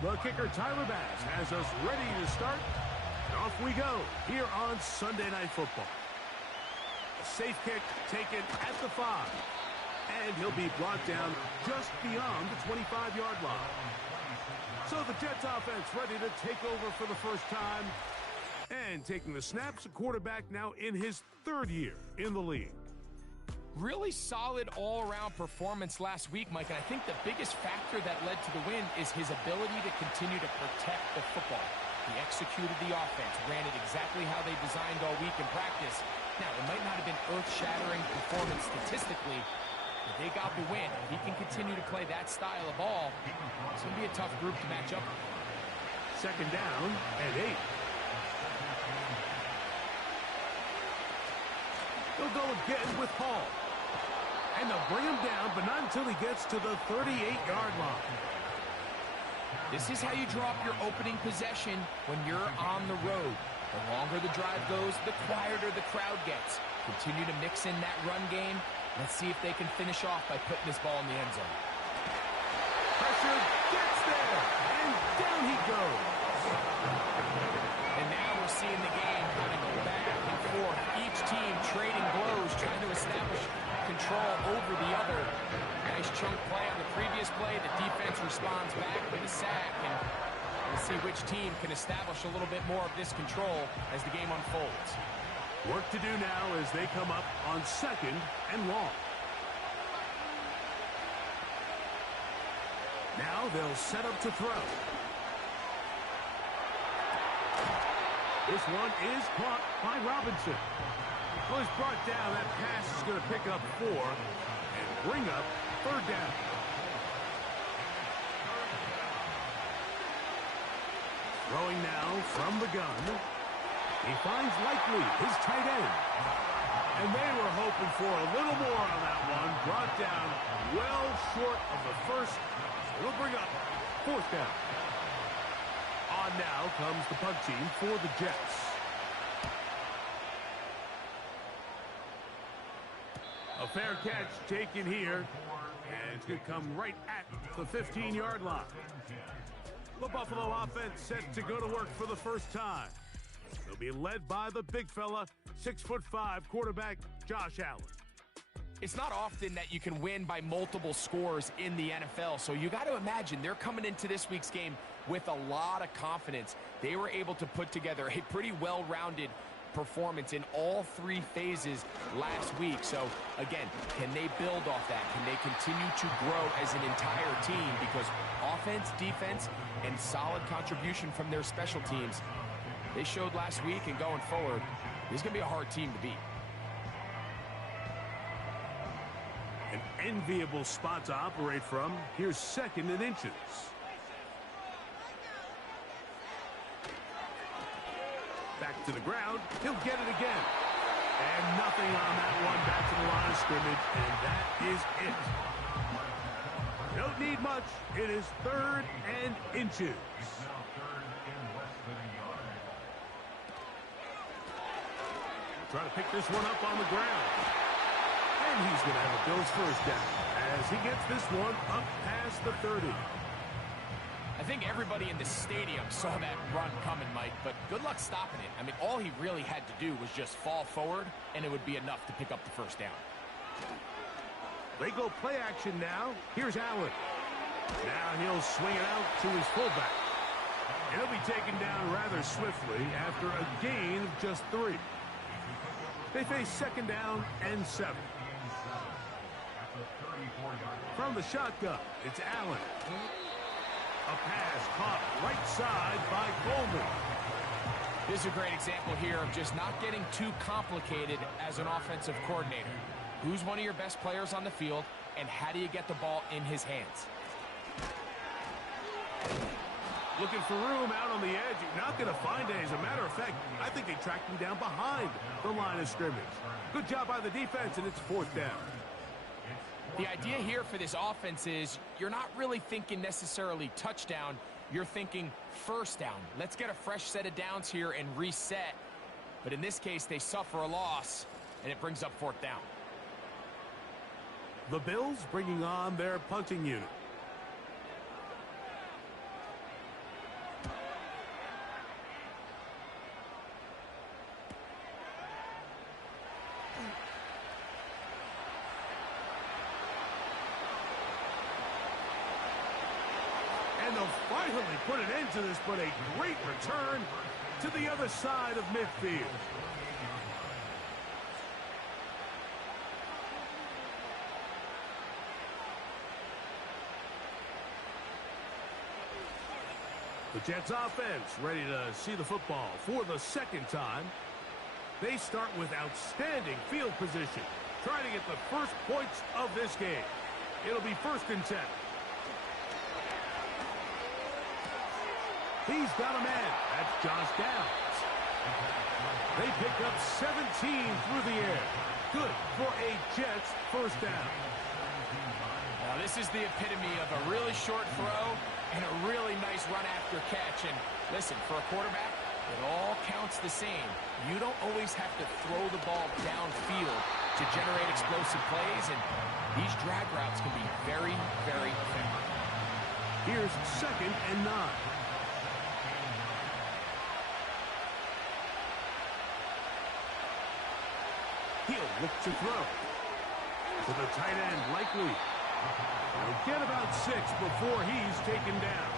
The kicker, Tyler Bass, has us ready to start. And off we go here on Sunday Night Football. A safe kick taken at the 5. And he'll be brought down just beyond the 25-yard line. So the Jets offense ready to take over for the first time. And taking the snaps, a quarterback now in his 3rd year in the league. Really solid all-around performance last week, Mike, and I think the biggest factor that led to the win is his ability to continue to protect the football. He executed the offense, ran it exactly how they designed all week in practice. Now, it might not have been earth-shattering performance statistically, but they got the win. If he can continue to play that style of ball, it's going to be a tough group to match up with. 2nd down and 8. He'll go again with Hall. And they'll bring him down, but not until he gets to the 38-yard line. This is how you drop your opening possession when you're on the road. The longer the drive goes, the quieter the crowd gets. Continue to mix in that run game. Let's see if they can finish off by putting this ball in the end zone. Pressure gets there, and down he goes. And now we're seeing the game kind of go back and forth. Each team trading blows, trying to establish control over the other. Nice chunk play on the previous play. The defense responds back with a sack, and we'll see which team can establish a little bit more of this control as the game unfolds. Work to do now as they come up on 2nd and long. Now they'll set up to throw. This one is caught by Robinson. Well, he's brought down. That pass is going to pick up 4 and bring up 3rd down. Throwing now from the gun. He finds Likely, his tight end. And they were hoping for a little more on that one. Brought down well short of the first. It'll bring up 4th down. On now comes the punt team for the Jets. A fair catch taken here, and it's going to come right at the 15-yard line. The Buffalo offense set to go to work for the first time. They'll be led by the big fella, 6'5" quarterback Josh Allen. It's not often that you can win by multiple scores in the NFL, so you got to imagine they're coming into this week's game with a lot of confidence. They were able to put together a pretty well-rounded performance in all 3 phases last week. So, again, can they build off that? Can they continue to grow as an entire team? Because offense, defense, and solid contribution from their special teams, they showed last week, and going forward, this is going to be a hard team to beat. An enviable spot to operate from. Here's 2nd and inches. Back to the ground. He'll get it again. And nothing on that one. Back to the line of scrimmage, and that is it. Don't need much. It is 3rd and inches. Trying to pick this one up on the ground. And he's going to have a Bills first down as he gets this one up past the 30. I think everybody in the stadium saw that run coming, Mike, but good luck stopping it. I mean, all he really had to do was just fall forward, and it would be enough to pick up the first down. They go play action now. Here's Allen. Now he'll swing it out to his fullback. And he'll be taken down rather swiftly after a gain of just 3. They face 2nd down and 7. From the shotgun, it's Allen. A pass caught right side by Coleman. This is a great example here of just not getting too complicated as an offensive coordinator. Who's one of your best players on the field, and how do you get the ball in his hands? Looking for room out on the edge. You're not going to find it. As a matter of fact, I think they tracked him down behind the line of scrimmage. Good job by the defense, and it's 4th down. The idea here for this offense is you're not really thinking necessarily touchdown. You're thinking first down. Let's get a fresh set of downs here and reset. But in this case, they suffer a loss, and it brings up 4th down. The Bills bringing on their punting unit. they'll finally put an end to this, but a great return to the other side of midfield. The Jets offense ready to see the football for the second time. They start with outstanding field position, trying to get the first points of this game. It'll be 1st and 10. He's got a man. That's Josh Downs. They pick up 17 through the air. Good for a Jets first down. Now this is the epitome of a really short throw and a really nice run after catch. And listen, for a quarterback, it all counts the same. You don't always have to throw the ball downfield to generate explosive plays, and these drag routes can be very, very effective. Here's 2nd and 9. He'll look to throw. To the tight end, likely. He'll get about 6 before he's taken down.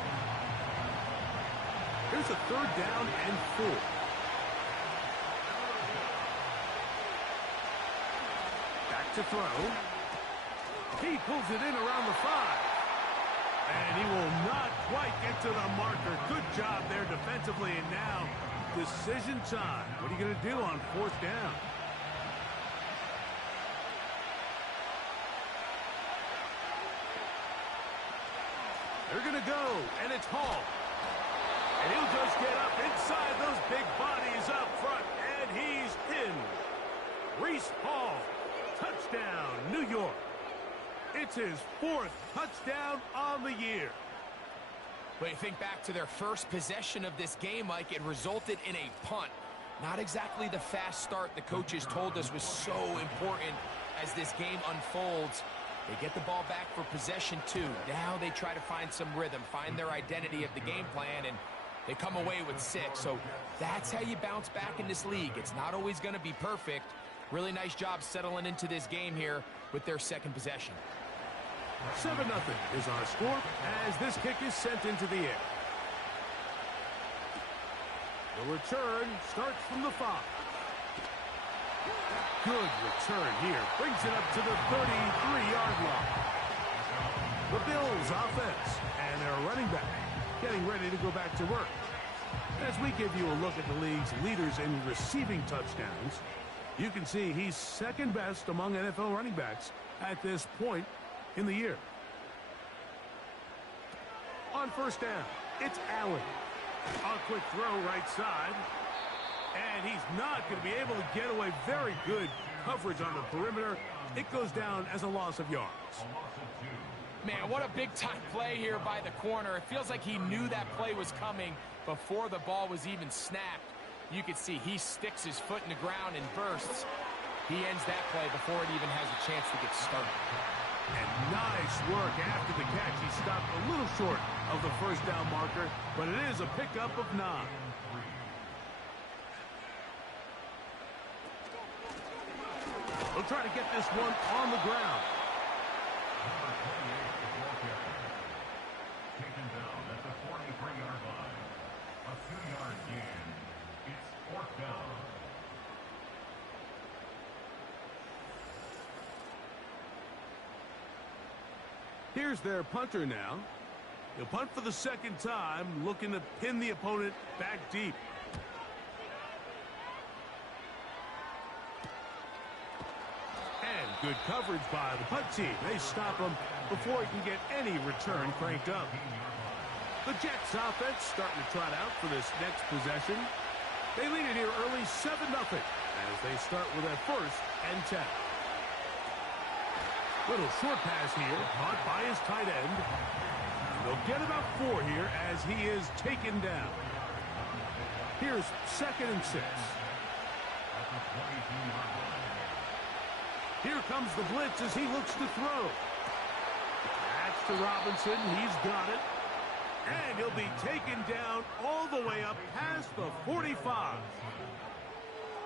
Here's a 3rd down and 4. Back to throw. He pulls it in around the 5. And he will not quite get to the marker. Good job there defensively. And now, decision time. What are you going to do on 4th down? They're going to go, and it's Hall. And he'll just get up inside those big bodies up front, and he's in. Reese Hall, touchdown, New York. It's his 4th touchdown on the year. But you think back to their first possession of this game, Mike, it resulted in a punt. Not exactly the fast start the coaches told us was so important as this game unfolds. They get the ball back for possession 2. Now they try to find some rhythm, find their identity of the game plan, and they come away with 6. So that's how you bounce back in this league. It's not always going to be perfect. Really nice job settling into this game here with their 2nd possession. 7-0 is our score as this kick is sent into the air. The return starts from the 5. Good return here. Brings it up to the 33-yard line. The Bills offense and their running back getting ready to go back to work. As we give you a look at the league's leaders in receiving touchdowns, you can see he's 2nd best among NFL running backs at this point in the year. On 1st down, it's Allen. A quick throw right side. And he's not going to be able to get away. Very good coverage on the perimeter. It goes down as a loss of yards. Man, what a big-time play here by the corner. It feels like he knew that play was coming before the ball was even snapped. You can see he sticks his foot in the ground and bursts. He ends that play before it even has a chance to get started. And nice work after the catch. He stopped a little short of the 1st down marker, but it is a pickup of 9. They'll try to get this one on the ground. Taken down at the 43-yard line. A 2-yard gain. It's 4th down. Here's their punter now. He'll punt for the 2nd time, looking to pin the opponent back deep. Good coverage by the punt team. They stop him before he can get any return cranked up. The Jets offense starting to trot out for this next possession. They lead it here early 7-0 as they start with a 1st and 10. Little short pass here, caught by his tight end. And they'll get about 4 here as he is taken down. Here's 2nd and 6. Here comes the blitz as he looks to throw. That's to Robinson. He's got it. And he'll be taken down all the way up past the 45.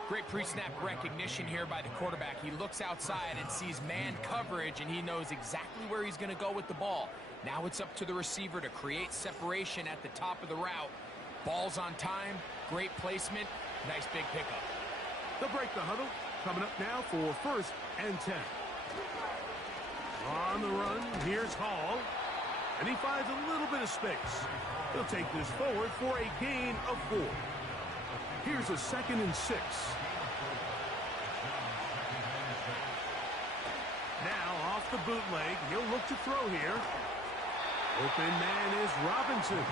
Great pre-snap recognition here by the quarterback. He looks outside and sees man coverage, and he knows exactly where he's going to go with the ball. Now it's up to the receiver to create separation at the top of the route. Ball's on time, great placement, nice big pickup. They'll break the huddle. Coming up now for 1st and 10. On the run, here's Hall. And he finds a little bit of space. He'll take this forward for a gain of 4. Here's a 2nd and 6. Now off the bootleg, he'll look to throw here. Open man is Robinson.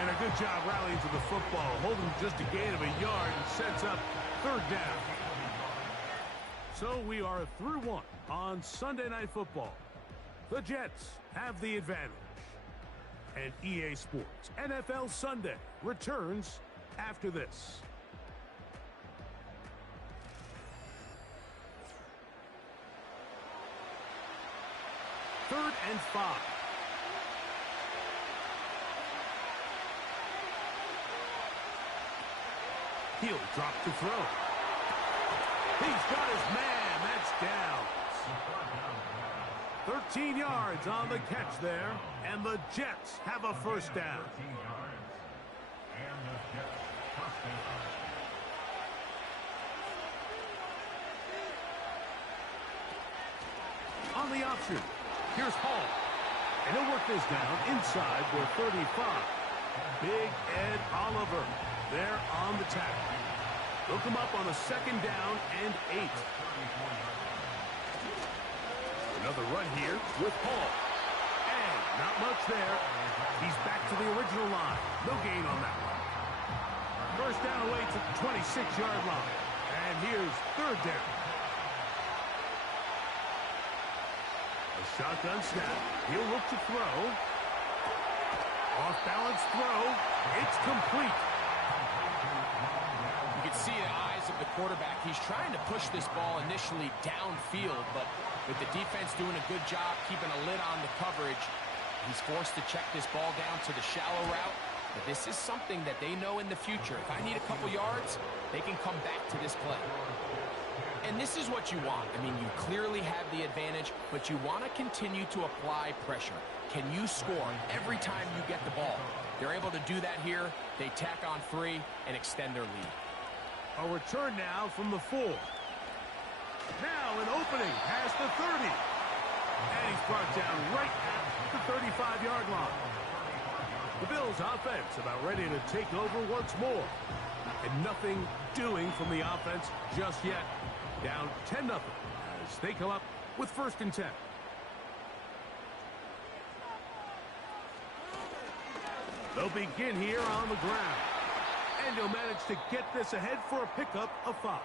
And a good job rallying to the football, holding just a gain of a yard and sets up 3rd down. So we are through 1 on Sunday Night Football. The Jets have the advantage. And EA Sports NFL Sunday returns after this. Third and 5. He'll drop to throw. He's got his man. That's down. 13 yards on the catch there. And the Jets have a 1st down. On the option, here's Hall. And he'll work this down inside for 35. Big Ed Oliver there on the tackle. They'll come up on a 2nd down and 8. Another run here with Hall. And not much there. He's back to the original line. No gain on that one. 1st down away to the 26-yard line. And here's 3rd down. A shotgun snap. He'll look to throw. Off-balance throw. It's complete. You can see the eyes of the quarterback. He's trying to push this ball initially downfield, but with the defense doing a good job keeping a lid on the coverage, he's forced to check this ball down to the shallow route. But this is something that they know in the future. If I need a couple yards, they can come back to this play. And this is what you want. I mean, you clearly have the advantage, but you want to continue to apply pressure. Can you score every time you get the ball? They're able to do that here. They tack on 3 and extend their lead. A return now from the 4. Now an opening past the 30. And he's brought down right at the 35-yard line. The Bills offense about ready to take over once more. And nothing doing from the offense just yet. Down 10-0 as they come up with 1st and 10. They'll begin here on the ground. And he'll manage to get this ahead for a pickup of 5.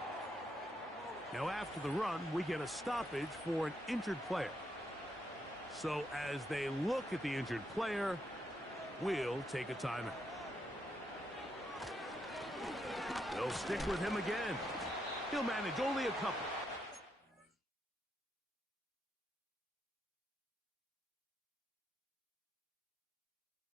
Now after the run, we get a stoppage for an injured player. So as they look at the injured player, we'll take a timeout. They'll stick with him again. He'll manage only a couple.